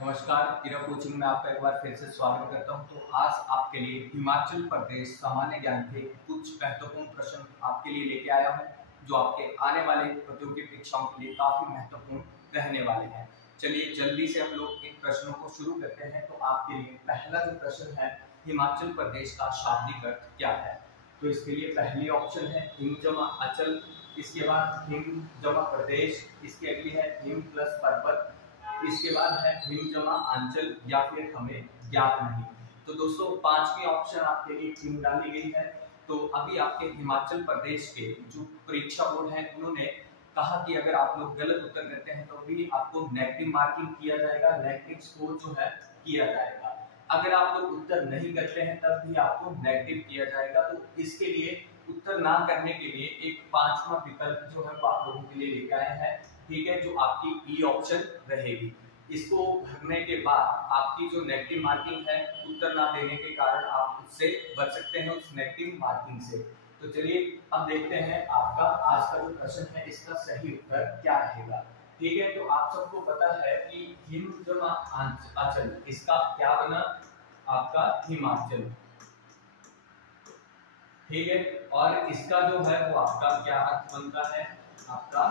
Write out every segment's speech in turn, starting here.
नमस्कार, इरा कोचिंग में आपका एक बार फिर से स्वागत करता हूं। तो आज आपके लिए हिमाचल प्रदेश सामान्य ज्ञान के कुछ महत्वपूर्ण प्रश्न आपके लिए लेके आया हूं, जो आपके आने वाले प्रतियोगी परीक्षाओं के लिए काफी महत्वपूर्ण रहने वाले हैं। चलिए जल्दी से हम लोग इन प्रश्नों को शुरू करते हैं। तो आपके लिए पहला जो प्रश्न है, हिमाचल प्रदेश का शाब्दिक अर्थ क्या है? तो इसके लिए पहली ऑप्शन है हिम जमा अचल, इसके बाद हिम जमा प्रदेश, इसकी अगली है हिम प्लस पर्वत, इसके बाद है हिम जमा आंचल या फिर हमें ज्ञात नहीं। तो दोस्तों पांचवी ऑप्शन आपके लिए क्यों डाली गई है? तो अभी आपके हिमाचल प्रदेश के जो परीक्षा बोर्ड है उन्होंने कहा कि अगर आप लोग गलत उत्तर देते हैं तो भी आपको नेगेटिव मार्किंग किया जाएगा, नेगेटिव स्कोर जो है किया जाएगा। अगर आप लोग उत्तर नहीं करते हैं तब भी आपको नेगेटिव किया जाएगा। तो इसके लिए उत्तर ना करने के लिए एक पांचवा विकल्प जो है वो आप लोगों के लिए लेके आए हैं, ठीक है, जो आपकी ई ऑप्शन रहेगी। इसको भरने के बाद आपकी जो नेगेटिव मार्किंग है उत्तर ना देने के कारण आप उससे बच सकते हैं, उस नेगेटिव मार्किंग से। तो चलिए अब देखते हैं आपका आज का जो प्रश्न है इसका सही उत्तर क्या रहेगा। ठीक है, तो आप सबको पता है कि हिम जमा अचल, इसका क्या बना? आपका हिमाचल, ठीक है, और इसका जो है वो आपका क्या अर्थ बनता है? आपका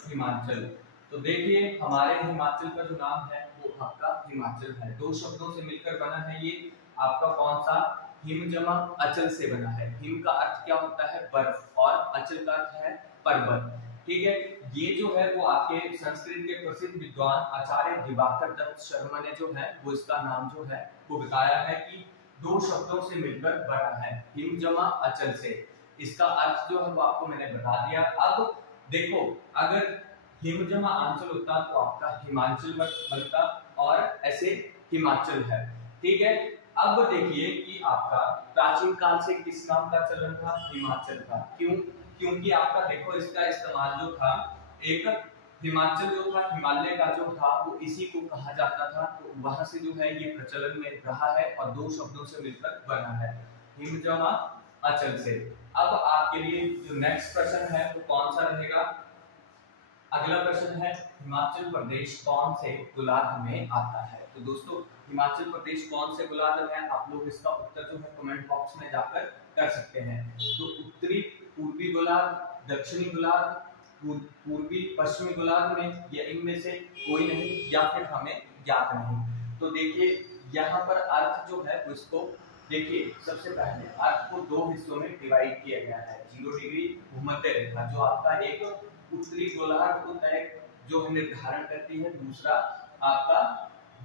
हिमाचल। तो देखिए हमारे हिमाचल का जो नाम है वो आपका हिमाचल है, दो शब्दों से मिलकर बना है। ये आपका कौन सा? हिम जमा अचल से बना है। हिम का अर्थ क्या होता है? बर्फ, और अचल का अर्थ है पर्वत। ठीक है, ये जो है वो आपके संस्कृत के प्रसिद्ध विद्वान आचार्य दिवाकर दत्त शर्मा ने जो है वो इसका नाम जो है वो बताया है कि दो शब्दों से मिलकर बना है, हिम जमा अचल से। इसका अर्थ जो है वो आपको मैंने बता दिया। अब देखो, अगर हिम जमा आंचल होता तो आपका हिमाचल बनता, और ऐसे हिमाचल है। ठीक है, अब देखिए कि आपका प्राचीन काल से किस नाम का चलन था? हिमाचल का। क्यों? क्योंकि आपका देखो इसका इस्तेमाल जो था, एक हिमाचल जो था हिमालय का जो था वो इसी को कहा जाता था। तो वहां से जो है ये प्रचलन में रहा है और दो शब्दों से मिलकर बना है, हिम जमा अचल से। अब आपके लिए जो नेक्स्ट प्रश्न है वो कौन सा रहेगा? अगला प्रश्न है हिमाचल प्रदेश कौन से गोलार्ध में आता है? तो दोस्तों हिमाचल प्रदेश कौन से गोलार्ध में है? आप लोग इसका उत्तर जो है कमेंट बॉक्स में जाकर कर सकते हैं। तो उत्तरी पूर्वी गोलार्ध, दक्षिणी गोलार्ध, पूर्वी पश्चिमी गोलार्ध में, या इनमें से कोई नहीं, या फिर हमें ज्ञात नहीं। तो देखिए यहाँ पर अर्थ जो है उसको देखिए, सबसे पहले अर्थ को दो हिस्सों में डिवाइड किया गया है। 0 डिग्री भूमध्य रेखा जो आपका एक उत्तरी गोलार्ध को तय जो निर्धारण करती है, दूसरा आपका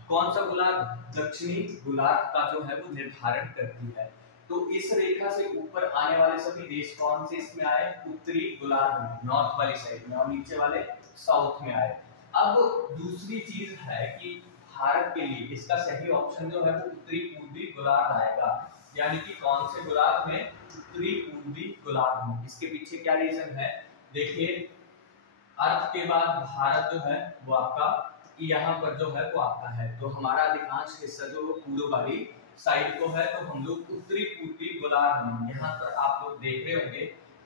कौन सा गोलार्ध? दक्षिणी गोलार्ध का जो है वो निर्धारण करती है। तो इस रेखा से ऊपर आने वाले सभी देश कौन से इसमें आए? उत्तरी गोलार्ध में, नॉर्थ वाली साइड में, और नीचे वाले साउथ में आए। अब दूसरी चीज है कि भारत के लिए इसका सही ऑप्शन जो है वो उत्तरी पूर्वी गोलार्ध आएगा, यानी कि कौन से गोलार्ध में? उत्तरी पूर्वी गोलार्ध में। इसके पीछे क्या रीजन है? देखिए अर्थ के बाद भारत जो है वो आपका यहाँ पर जो है वो आता है। तो हमारा अधिकांश हिस्सा जो पूर्व वाली साइड को है, तो हम लोग उत्तरी पूर्वी गोलार्ध में, यहाँ पर आप लोग देख रहे होंगे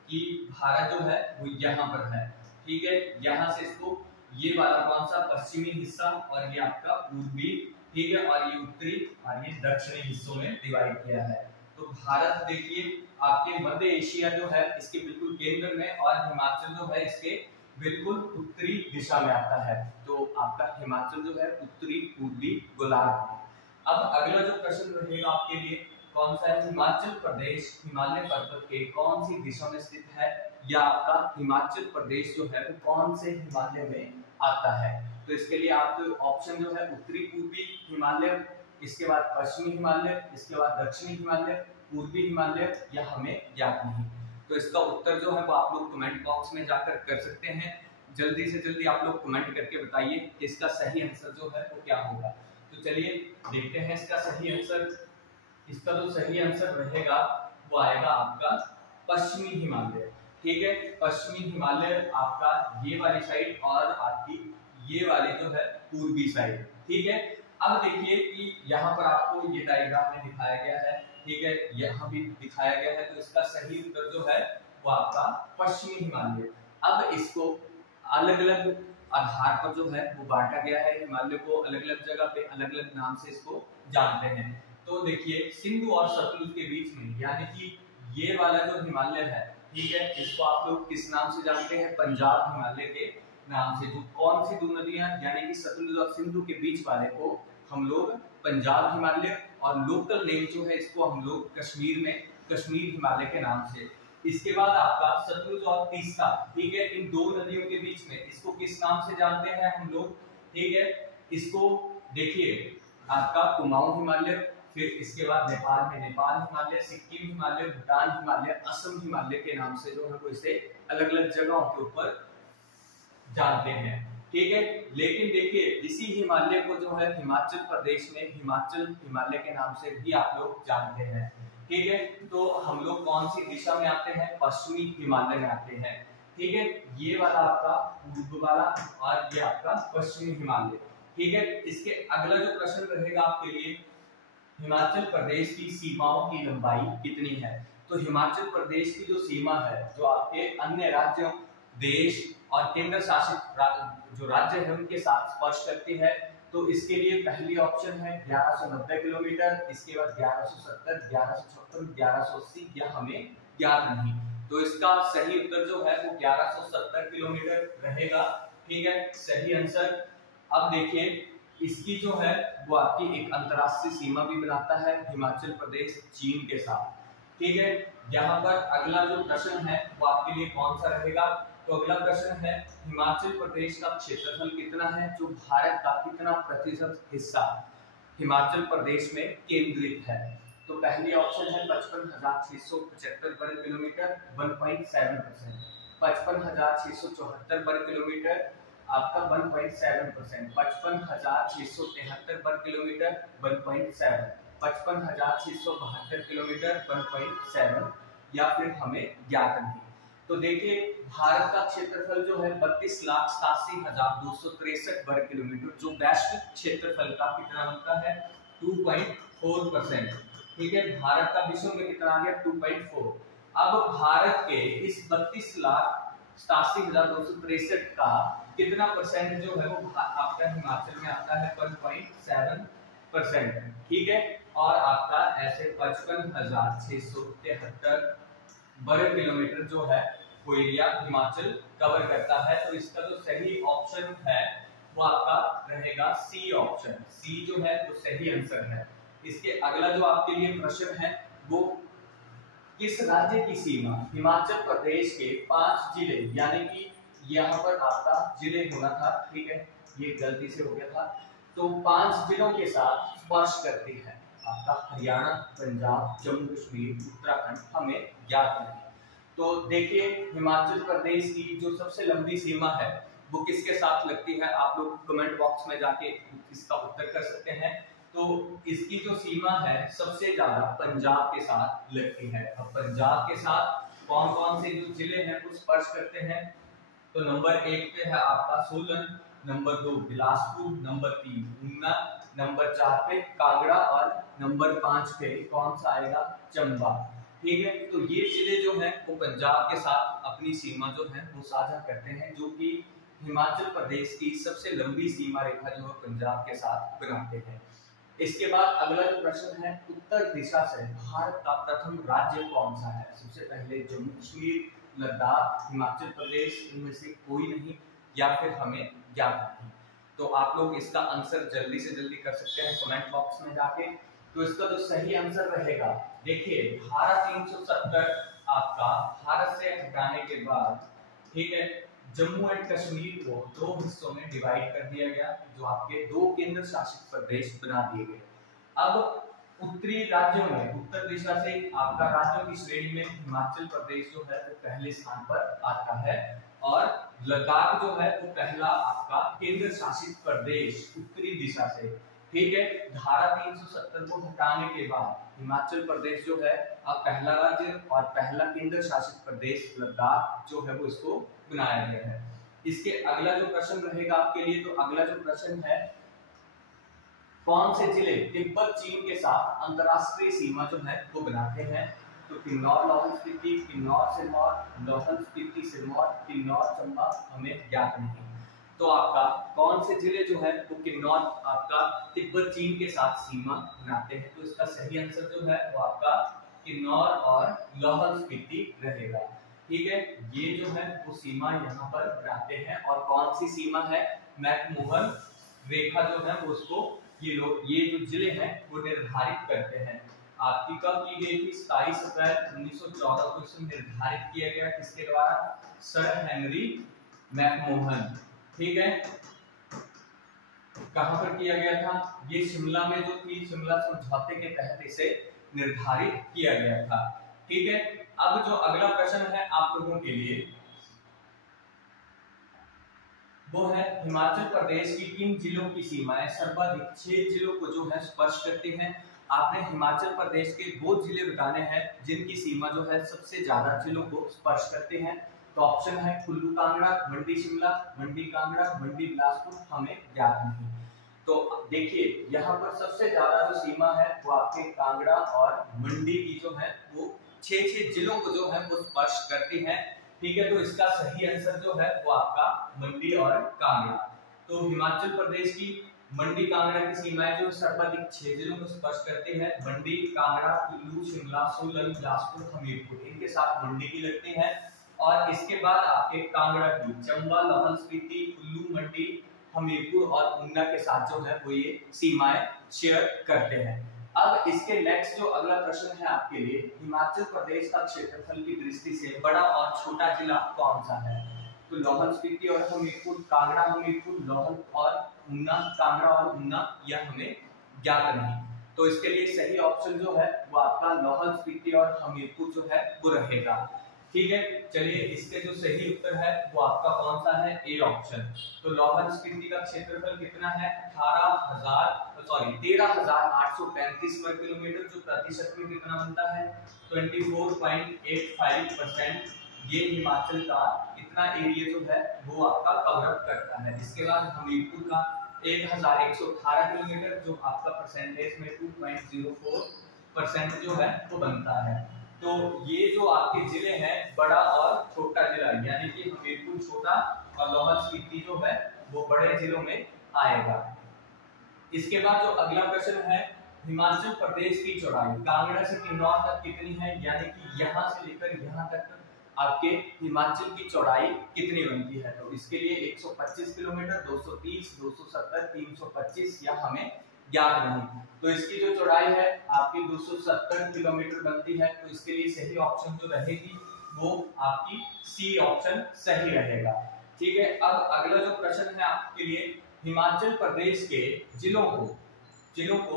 कि भारत जो है वो यहाँ पर है। ठीक है, यहाँ से इसको ये वाला कौन सा? पश्चिमी हिस्सा, और ये आपका पूर्वी, ठीक है, और ये उत्तरी और ये दक्षिणी हिस्सों में डिवाइड किया है। तो भारत देखिए आपके मध्य एशिया जो है इसके बिल्कुल केंद्र में, और हिमाचल जो है इसके बिल्कुल उत्तरी दिशा में आता है। तो आपका हिमाचल जो है उत्तरी पूर्वी गोलार्ध में। अब अगला जो प्रश्न रहेगा आपके लिए कौन सा है? हिमाचल प्रदेश हिमालय पर्वत के कौन सी दिशा में स्थित है, या आपका हिमाचल प्रदेश जो है वो कौन से हिमालय में आता है? तो इसके लिए आप ऑप्शन जो है उत्तरी पूर्वी हिमालय, इसके बाद पश्चिमी हिमालय, इसके बाद दक्षिणी हिमालय, पूर्वी हिमालय, या हमें ज्ञात नहीं। तो इसका उत्तर जो है वो आप लोग कमेंट बॉक्स में जाकर कर सकते हैं। जल्दी से जल्दी आप लोग कमेंट करके बताइए कि इसका सही आंसर जो है वो क्या होगा। तो चलिए देखते हैं इसका सही आंसर। इसका जो सही आंसर रहेगा वो आएगा आपका पश्चिमी हिमालय। ठीक है, पश्चिमी हिमालय आपका ये वाली साइड, और आपकी ये वाली जो है पूर्वी साइड। ठीक है, अब देखिए कि यहाँ पर आपको ये डायग्राम में दिखाया गया है, ठीक है, यहाँ भी दिखाया गया है। तो इसका सही उत्तर जो है वो आपका पश्चिमी हिमालय। अब इसको अलग अलग आधार पर जो है वो बांटा गया है। हिमालय को अलग अलग जगह पे अलग अलग नाम से इसको जानते हैं। तो देखिए सिंधु और सतलुज के बीच में, यानी कि ये वाला जो हिमालय है, ठीक है, इसको आप लोग किस नाम से जानते हैं? पंजाब हिमालय के नाम से। जो कौन सी दो नदियां, यानी कि सतलुज और सिंधु के बीच वाले को हम लोग पंजाब हिमालय, और लोकल नेम जो है इसको हम लोग कश्मीर में कश्मीर हिमालय के नाम से। इसके बाद आपका सतलुज और तीस्ता, ठीक है, इन दो नदियों के बीच में इसको किस नाम से जानते हैं हम लोग? ठीक है, इसको देखिए आपका कुमाऊं हिमालय, फिर इसके बाद नेपाल में नेपाल हिमालय, सिक्किम हिमालय, भूटान हिमालय, असम हिमालय के नाम से जो है वो इसे अलग अलग जगहों के ऊपर जानते हैं। ठीक है, लेकिन देखिए इसी हिमालय को जो है हिमाचल प्रदेश में हिमाचल हिमालय के नाम से भी आप लोग जानते हैं। ठीक है, तो हम लोग कौन सी दिशा में आते हैं? पश्चिमी हिमालय में आते हैं। ठीक है, ये वाला आपका पूर्व वाला और ये आपका पश्चिमी हिमालय। ठीक है, इसके अगला जो प्रश्न रहेगा आपके लिए, हिमाचल प्रदेश की सीमाओं की लंबाई कितनी है? तो हिमाचल प्रदेश की जो सीमा है, जो आपके अन्य राज्यों, देश और केंद्र शासित जो राज्य है उनके साथ स्पर्श करती है, तो इसके लिए पहली ऑप्शन है 1190 किलोमीटर, इसके बाद 1170, 1156, 1180, यह हमें ज्ञात नहीं। तो इसका सही उत्तर जो है वो 1170 किलोमीटर रहेगा। ठीक है, सही आंसर। अब देखिए इसकी जो है वो आपकी एक अंतरराष्ट्रीय सीमा भी बनाता है हिमाचल प्रदेश चीन के साथ। ठीक है, यहाँ पर अगला जो प्रश्न है वो आपके लिए कौन सा रहेगा? तो अगला प्रश्न है हिमाचल प्रदेश का क्षेत्रफल कितना है? जो भारत का कितना प्रतिशत हिस्सा हिमाचल प्रदेश में केंद्रित है? तो पहली ऑप्शन है 55,675 वर्ग किलोमीटर, 1.7%, 55,674 वर्ग किलोमीटर, आपका 1.7%, 55,673 वर्ग किलोमीटर, 1.7, 55,672 किलोमीटर, 1.7, या फिर हमें ज्ञात नहीं। तो देखिए भारत का क्षेत्रफल जो है 32,87,263 वर्ग किलोमीटर, जो वैश्विक क्षेत्रफल का कितना होता है? 2.4%। ठीक है, भारत का विश्व में कितना आ गया? 2.4। अब भारत के इस 32,87,263 का कितना परसेंट जो है वो आपका हिमाचल में आता है? 1.7%। ठीक है, और आपका ऐसे 55,673 वर्ग किलोमीटर जो है वो एरिया हिमाचल कवर करता है। तो इसका जो सही ऑप्शन है वो आपका रहेगा सी ऑप्शन। सी जो है वो सही आंसर है। इसके अगला जो आपके लिए प्रश्न है वो किस राज्य की सीमा हिमाचल प्रदेश के 5 जिले, यानी कि यहाँ पर आपका जिले होना था, ठीक है, ये गलती से हो गया था, तो 5 जिलों के साथ स्पर्श करती है? आपका हरियाणा, पंजाब, जम्मू कश्मीर, उत्तराखंड, हमें ज्ञात नहीं। तो देखिए हिमाचल प्रदेश की जो सबसे लंबी सीमा है वो किसके साथ लगती है? आप लोग कमेंट बॉक्स में जाके इसका उत्तर कर सकते हैं। तो इसकी जो सीमा है सबसे ज्यादा पंजाब के साथ लगती है। अब पंजाब के साथ कौन कौन से जो जिले हैं वो स्पर्श करते हैं? तो नंबर 1 पे है आपका Solan, number 2 Bilaspur, number 3 Una, number 4 पे कांगड़ा, और नंबर 5 पे कौन सा आएगा? चंबा। ठीक है, तो ये जिले जो हैं वो पंजाब के साथ अपनी सीमा जो है वो साझा करते हैं, जो कि हिमाचल प्रदेश की सबसे लंबी सीमा रेखा जो है पंजाब के साथ बनाते हैं। इसके बाद अगला जो प्रश्न है, उत्तर दिशा से भारत का प्रथम राज्य कौन सा है? सबसे पहले जम्मू कश्मीर, लद्दाख, हिमाचल प्रदेश, इनमें से कोई नहीं, या फिर हमें ज्ञात नहीं। तो आप लोग इसका आंसर जल्दी से जल्दी कर सकते हैं कमेंट बॉक्स में जाके। तो इसका जो सही आंसर रहेगा, देखिए धारा 370 आपका भारत से हटाने के बाद, ठीक है, जम्मू एंड कश्मीर को 2 हिस्सों में डिवाइड कर दिया गया, जो आपके 2 केंद्र शासित प्रदेश बना दिए गए। अब उत्तरी राज्यों में उत्तर दिशा से आपका राज्यों की श्रेणी में हिमाचल प्रदेश जो है वो पहले स्थान पर आता है, और लद्दाख जो है वो पहला आपका केंद्र शासित प्रदेश उत्तरी दिशा से। ठीक है, धारा 370 को हटाने के बाद हिमाचल प्रदेश जो है अब पहला राज्य और पहला केंद्र शासित प्रदेश लद्दाख जो है वो इसको बनाया गया है। इसके अगला जो प्रश्न रहेगा आपके लिए, तो अगला जो प्रश्न है, कौन से जिले तिब्बत चीन के साथ अंतरराष्ट्रीय सीमा जो है वो बनाते हैं? तो किन्नौर लाहौल स्पीति, किन्नौर सिरमौर, लाहौल स्पीति सिरमौर, किन्नौर चंबा, हमें ज्ञात नहीं। तो आपका कौन से जिले जो है वो किन्नौर आपका तिब्बत चीन के साथ सीमा बनाते हैं, तो इसका सही आंसर जो है वो आपका किन्नौर और लाहौल स्पीति रहेगा। ठीक है, ये जो है वो सीमा यहाँ पर बनाते हैं, और कौन सी सीमा है, मैकमोहन रेखा जो है वो उसको ये जो जिले हैं वो निर्धारित करते हैं। आपकी कब की गई थी, 27 अप्रैल 1914 को इसे निर्धारित किया गया, किसके द्वारा, सर हेनरी मैकमोहन। ठीक है, कहां पर किया गया था, ये शिमला में जो थी, शिमला समझौते के तहत इसे निर्धारित किया गया था। ठीक है, अब जो अगला प्रश्न है आप लोगों के लिए वो है हिमाचल प्रदेश की किन जिलों की सीमाएं सर्वाधिक 6 जिलों को जो है स्पर्श करती हैं। आपने हिमाचल प्रदेश के वो जिले बताने हैं जिनकी सीमा जो है सबसे ज्यादा जिलों को स्पर्श करते हैं। तो ऑप्शन है कुल्लू कांगड़ा, मंडी शिमला, मंडी कांगड़ा, मंडी बिलासपुर, हमें ज्ञात नहीं। तो देखिए यहाँ पर सबसे ज्यादा जो सीमा है वो आपके कांगड़ा और मंडी की जो है वो 6 जिलों को जो है वो स्पर्श करती है। ठीक है, तो इसका सही आंसर जो है वो आपका मंडी और कांगड़ा। तो हिमाचल प्रदेश की मंडी कांगड़ा की सीमाएं जो सर्वाधिक 6 जिलों को स्पर्श करती है, मंडी, कांगड़ा, कुल्लू, शिमला, सोलन, बिलासपुर, हमीरपुर, इनके साथ मंडी की लगती है। और इसके बाद आपके कांगड़ा की चंबा, लाहौल स्पीति, कुल्लू, मंडी, हमीरपुर और ऊना के साथ जो है वो ये सीमाएं शेयर करते हैं। अब इसके नेक्स्ट जो अगला प्रश्न है आपके लिए, हिमाचल प्रदेश का क्षेत्रफल की दृष्टि से बड़ा और छोटा जिला कौन सा है। तो लाहौल स्पीति और हमीरपुर, कांगड़ा, हमीरपुर, लाहौल और ऊना, कांगड़ा और ऊना, यह हमें ज्ञात नहीं। तो इसके लिए सही ऑप्शन जो है वो आपका लाहौल स्पीति और हमीरपुर जो है वो रहेगा। ठीक है, चलिए इसके जो सही उत्तर है वो आपका कौन सा है, ए ऑप्शन। तो लाहौल स्पीति का क्षेत्रफल कितना है, 13,835 वर्ग किलोमीटर, जो प्रतिशत में कितना बनता है, 24.85%। ये हिमाचल का इतना एरिया जो है वो आपका कवर अप करता है। इसके बाद हमीरपुर का 1118 किलोमीटर, जो आपका परसेंटेज में 2.04% जो है वो बनता है। तो ये जो आपके जिले हैं बड़ा और छोटा जिला, यानी कि हमीरपुर छोटा और लाहौल स्पीति जो है वो बड़े जिलों में आएगा। इसके बाद जो अगला प्रश्न है, हिमाचल प्रदेश की चौड़ाई कांगड़ा से किन्नौर तक कितनी है, यानी कि यहाँ से लेकर यहाँ तक आपके हिमाचल की चौड़ाई कितनी बनती है। तो इसके लिए 125 किलोमीटर, 230, 270, 325 या हमें ज्ञात नहीं। तो इसकी जो चौड़ाई है आपकी 270 किलोमीटर बनती है। तो इसके लिए सही ऑप्शन जो रहेगी वो आपकी सी ऑप्शन सही रहेगा। ठीक है, अब अगला जो प्रश्न है आपके लिए, हिमाचल प्रदेश के जिलों को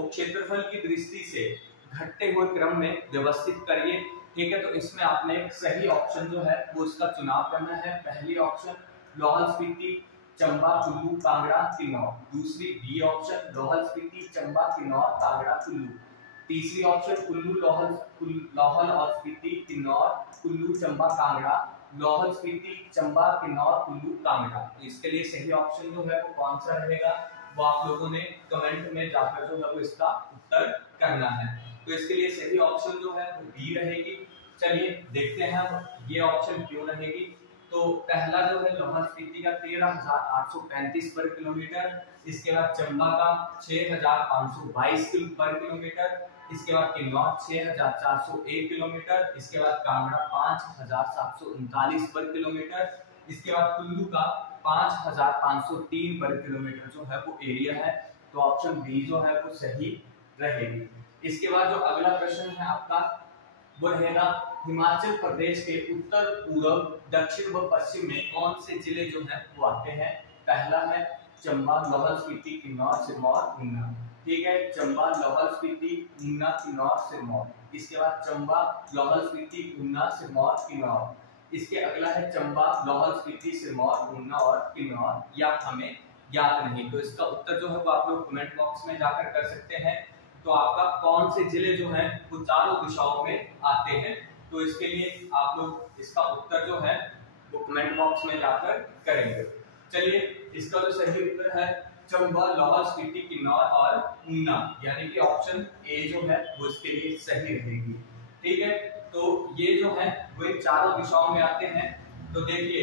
क्षेत्रफल की दृष्टि से घटते हुए क्रम में व्यवस्थित करिए। ठीक है, तो इसमें आपने सही ऑप्शन जो है वो इसका चुनाव करना है। पहली ऑप्शन लाहौल स्पीति, चंबा, कुल्लू, कांगड़ा, किन्नौर। दूसरी बी ऑप्शन लाहौल स्पीति, चंबा, किन्नौर, कांगड़ा, कुल्लू। तीसरी ऑप्शन कुल्लू, लाहौल और स्पीति, किन्नौर, कुल्लू, चंबा, कांगड़ा, लाहौल स्पीति, चंबा, किन्नौर, कुल्लू, कांगड़ा। इसके लिए सही ऑप्शन जो है वो कौन सा रहेगा, वो आप लोगों ने कमेंट में जाकर जो है वो इसका उत्तर करना है। तो इसके लिए सही ऑप्शन जो है वो बी रहेगी। चलिए देखते हैं ये ऑप्शन क्यों रहेगी। तो पहला जो है लाहौल स्पीति का 13,835 वर्ग किलोमीटर, इसके बाद चंबा का 6,522 वर्ग किलोमीटर, इसके बाद किन्नौर 6,401 किलोमीटर, इसके बाद कांगड़ा 5,739 वर्ग किलोमीटर, इसके बाद कुल्लू का 5,503 वर्ग किलोमीटर जो है वो एरिया है। तो ऑप्शन बी जो है वो सही रहेगी। इसके बाद जो अगला प्रश्न है आपका वो रहेगा, हिमाचल प्रदेश के उत्तर, पूर्व, दक्षिण व पश्चिम में कौन से जिले जो हैं वो आते हैं। पहला है चंबा, लाहौल स्पीति, किन्नौर, सिरमौर, ऊना। ठीक है, चंबा, लाहौल स्पीति, ऊना, किन्नौर, सिरमौर। इसके बाद चंबा, लाहौल स्पीति, ऊना, सिरमौर, किन्नौर। इसके अगला है चंबा, लाहौल स्पीति, सिरमौर, ऊना और किन्नौर, या हमें ज्ञात नहीं। तो इसका उत्तर जो है वो आप लोग कमेंट बॉक्स में जाकर कर सकते हैं। तो आपका कौन से जिले जो हैं वो चारों दिशाओं में आते हैं। तो इसके लिए आप लोग इसका उत्तर जो है वो कमेंट बॉक्स में जाकर करेंगे। चलिए इसका जो सही उत्तर है चंबा, लाहौल स्पीति, किन्नौर और ऊना, यानी कि ऑप्शन ए जो है वो इसके लिए सही रहेगी। ठीक है, तो ये जो है वो चारों दिशाओं में आते हैं। तो देखिए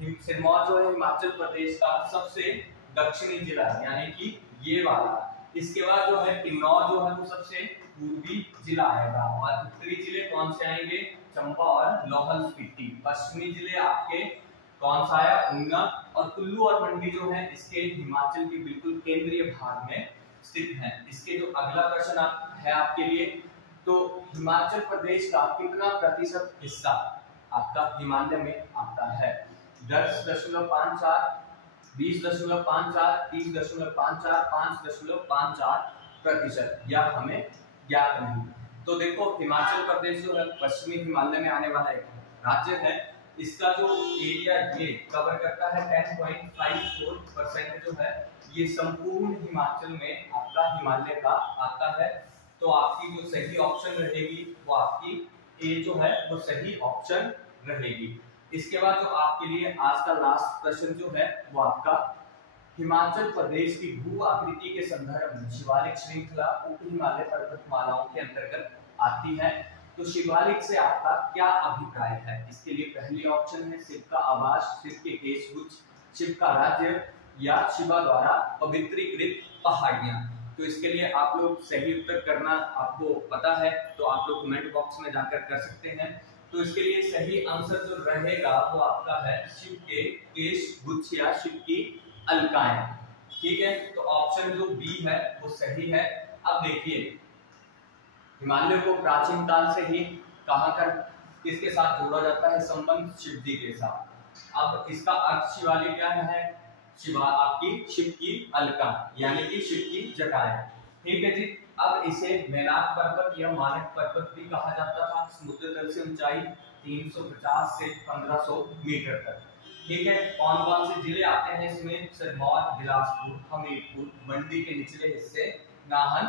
सिरमौर जो है हिमाचल प्रदेश का सबसे दक्षिणी जिला है, यानी कि ये वाला। इसके बाद जो है किन्नौर जो है वो सबसे पूर्वी जिला आएगा, और उत्तरी जिले कौन से आएंगे, चंबा और लाहौल स्पीति। पश्चिमी जिले आपके कौन सा है, ऊना, और कुल्लू और मंडी जो है इसके हिमाचल के बिल्कुल केंद्रीय भाग में स्थित है। इसके जो अगला प्रश्न है आपके लिए, तो हिमाचल प्रदेश का कितना प्रतिशत हिस्सा आपका हिमालय में आता है, 10.54, 20.54, 30.54, 5.54% या हमें ज्ञात नहीं। तो देखो हिमाचल प्रदेश जो है पश्चिमी हिमालय में आने वाला एक राज्य है। इसका जो एरिया ये कवर करता है 10.54% जो है ये संपूर्ण हिमाचल में आपका हिमालय का आता है। तो आपकी जो सही ऑप्शन रहेगी वो आपकी ए जो है वो सही ऑप्शन रहेगी। इसके बाद जो आपके लिए आज का लास्ट प्रश्न जो है वो आपका हिमाचल प्रदेश की भू आकृति के संदर्भ में शिवालिक श्रृंखला उप हिमालय पर्वतमालाओं के अंतर्गत आती है। तो शिवालिक से आपका क्या अभिप्राय है? इसके लिए पहली ऑप्शन है शिव का आवास, शिव के केशगुच्छ, शिव का राज्य, या शिवा द्वारा पवित्रीकृत पहाड़ियां। तो इसके लिए आप लोग सही उत्तर करना आपको पता है तो आप लोग कमेंट बॉक्स में जाकर कर सकते हैं। तो इसके लिए सही आंसर जो रहेगा वो आपका है शिव के केशगुच्छ या शिव की अलकाएं। ठीक है, तो ऑप्शन जो बी है वो सही है। अब देखिए हिमालय को प्राचीन काल से ही कहां कर किसके साथ जोड़ा जाता है, संबंध शिव जी के साथ। अब इसका अर्थ शिवालिक क्या है, शिवा आपकी शिव की अलका यानी कि शिव की जटाएं। ठीक है जी। अब इसे मैनाक पर्वत या मानक पर्वत भी कहा जाता था। समुद्र तल से ऊंचाई 350 से 1500 मीटर तक। ठीक है, कौन कौन से जिले आते हैं इसमें, सिरमौर, बिलासपुर, हमीरपुर, मंडी के निचले हिस्से, नाहन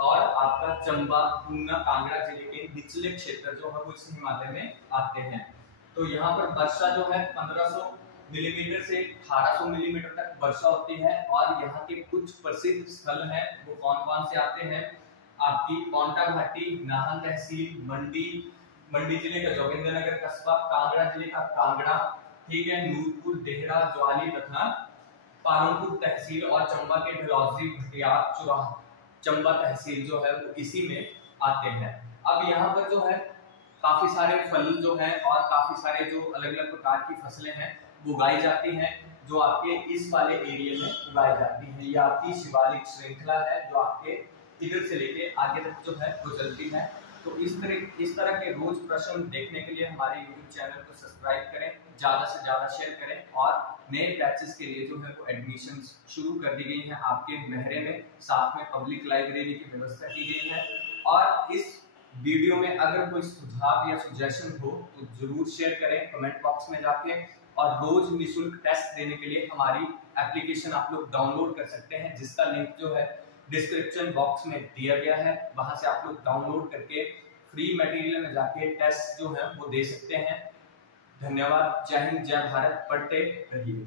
और आपका चंबा, ऊना, कांगड़ा जिले के निचले क्षेत्र जो है वो इस हिमालय में आते हैं। तो यहाँ पर वर्षा जो है 1500 मिलीमीटर से 1800 मिलीमीटर तक वर्षा होती है। और यहाँ के कुछ प्रसिद्ध स्थल हैं वो कौन कौन से आते हैं, आपकी पांवटा घाटी, नाहन तहसील, मंडी जिले का जोगिंद्रनगर कस्बा, कांगड़ा जिले का कांगड़ा, ठीक है, नूरपुर, देहरा, ज्वाली तथा पालनपुर तहसील, और चंबा के ढलौजी, भटियात, चुराह, चंबा तहसील जो है वो इसी में आते हैं। अब यहाँ पर जो है काफी सारे फल जो हैं और काफी सारे जो अलग अलग प्रकार की फसलें हैं वो उगाई जाती हैं, जो आपके इस वाले एरिया में उगाई जाती हैं। ये आपकी शिवालिक श्रृंखला है जो आपके इधर से लेके आगे तक जो है वो चलती है। तो इस तरह के रोज प्रश्न देखने के लिए हमारे YouTube चैनल को सब्सक्राइब करें, ज्यादा से ज्यादा शेयर करें, और नए बैचेस के लिए जो है वो एडमिशन शुरू कर दी गई है आपके महरे में। साथ में पब्लिक लाइब्रेरी की व्यवस्था की गई है। और इस वीडियो में अगर कोई सुझाव या सजेशन हो तो जरूर शेयर करें कमेंट बॉक्स में जाके। और रोज निःशुल्क टेस्ट देने के लिए हमारी एप्लीकेशन आप लोग डाउनलोड कर सकते हैं, जिसका लिंक जो है डिस्क्रिप्शन बॉक्स में दिया गया है। वहां से आप लोग डाउनलोड करके फ्री मटेरियल में जाके टेस्ट जो है वो दे सकते हैं। धन्यवाद। जय हिंद, जय भारत। पढ़ते रहिए।